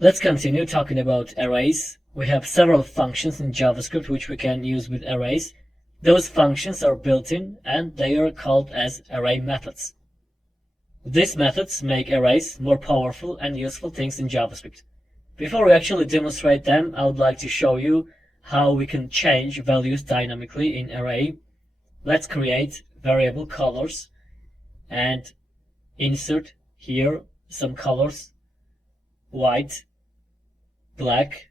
Let's continue talking about arrays. We have several functions in JavaScript which we can use with arrays. Those functions are built-in and they are called as array methods. These methods make arrays more powerful and useful things in JavaScript. Before we actually demonstrate them, I would like to show you how we can change values dynamically in array. Let's create variable colors and insert here some colors: white, black,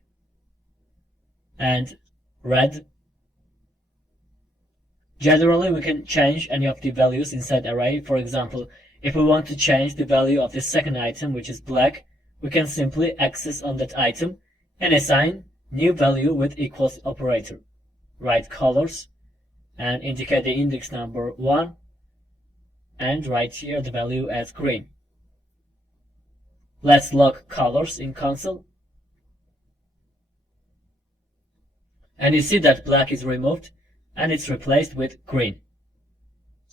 and red. Generally, we can change any of the values inside array. For example, if we want to change the value of the second item, which is black, we can simply access on that item and assign new value with equals operator. Write colors and indicate the index number 1 and write here the value as green. Let's log colors in console. And you see that black is removed and it's replaced with green.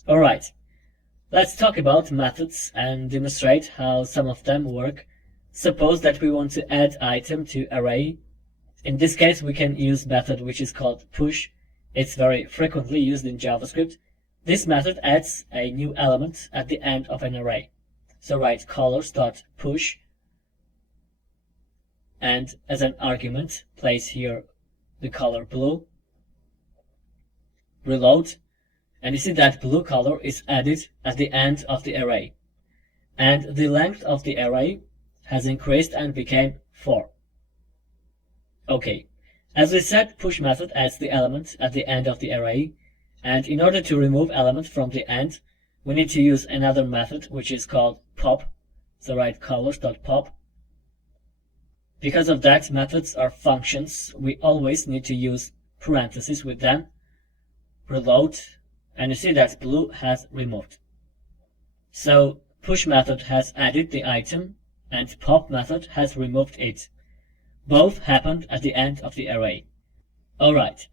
Alright, let's talk about methods and demonstrate how some of them work. Suppose that we want to add item to array. In this case, we can use method which is called push. It's very frequently used in JavaScript. This method adds a new element at the end of an array. So write colors.push and as an argument place here the color blue. Reload, and you see that blue color is added at the end of the array. And the length of the array has increased and became 4. Okay, as we said, push method adds the element at the end of the array, and in order to remove element from the end, we need to use another method which is called pop. So write colors.pop. Because of that, methods are functions. We always need to use parentheses with them. Reload, and you see that blue has removed. So push method has added the item and pop method has removed it. Both happened at the end of the array. Alright,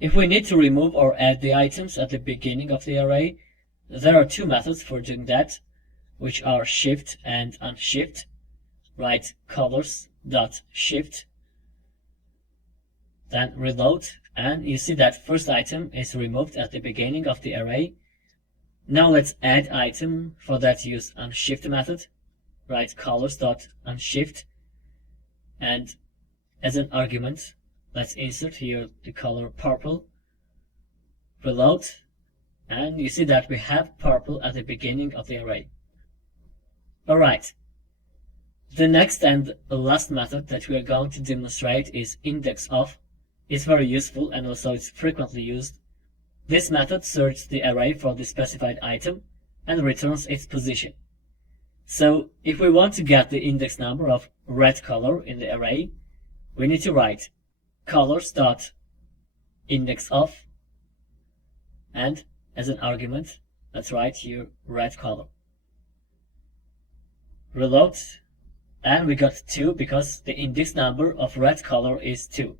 if we need to remove or add the items at the beginning of the array, there are two methods for doing that, which are shift and unshift. Write colors.shift, then reload, and you see that first item is removed at the beginning of the array. Now let's add item. For that, use unshift method. Write colors.unshift, and as an argument, let's insert here the color purple. Reload, and you see that we have purple at the beginning of the array. Alright, the next and last method that we are going to demonstrate is indexOf. It's very useful and also it's frequently used. This method searches the array for the specified item and returns its position. So if we want to get the index number of red color in the array, we need to write colors.indexOf, and as an argument, let's write here red color. Reload, and we got 2 because the index number of red color is 2.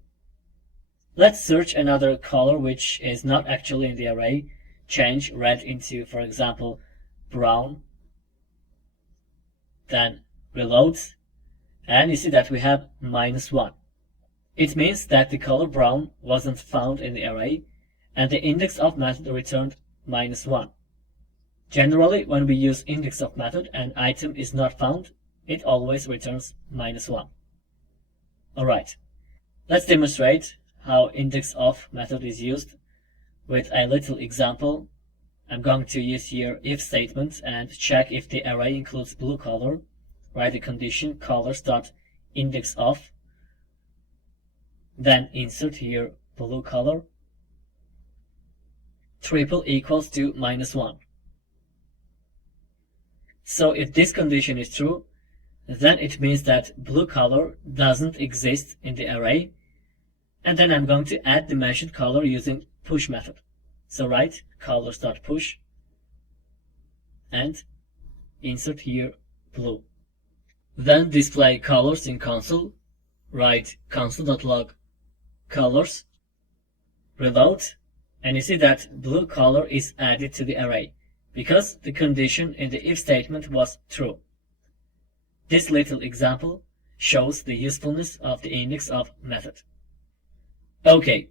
Let's search another color which is not actually in the array. Change red into, for example, brown. Then reload, and you see that we have -1. It means that the color brown wasn't found in the array, and the indexOf method returned -1. Generally, when we use indexOf method and item is not found, it always returns -1. Alright, let's demonstrate how indexOf method is used with a little example. I'm going to use here if statement and check if the array includes blue color. Write the condition colors.indexOf, then insert here blue color, triple equals to -1. So if this condition is true, then it means that blue color doesn't exist in the array. And then I'm going to add the measured color using push method. So write colors.push and insert here blue. Then display colors in console. Write console.log colors. Reload, and you see that blue color is added to the array because the condition in the if statement was true. This little example shows the usefulness of the index of method. Okay,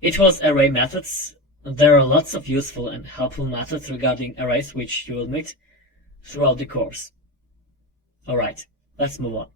it was array methods. There are lots of useful and helpful methods regarding arrays which you will meet throughout the course. Alright, let's move on.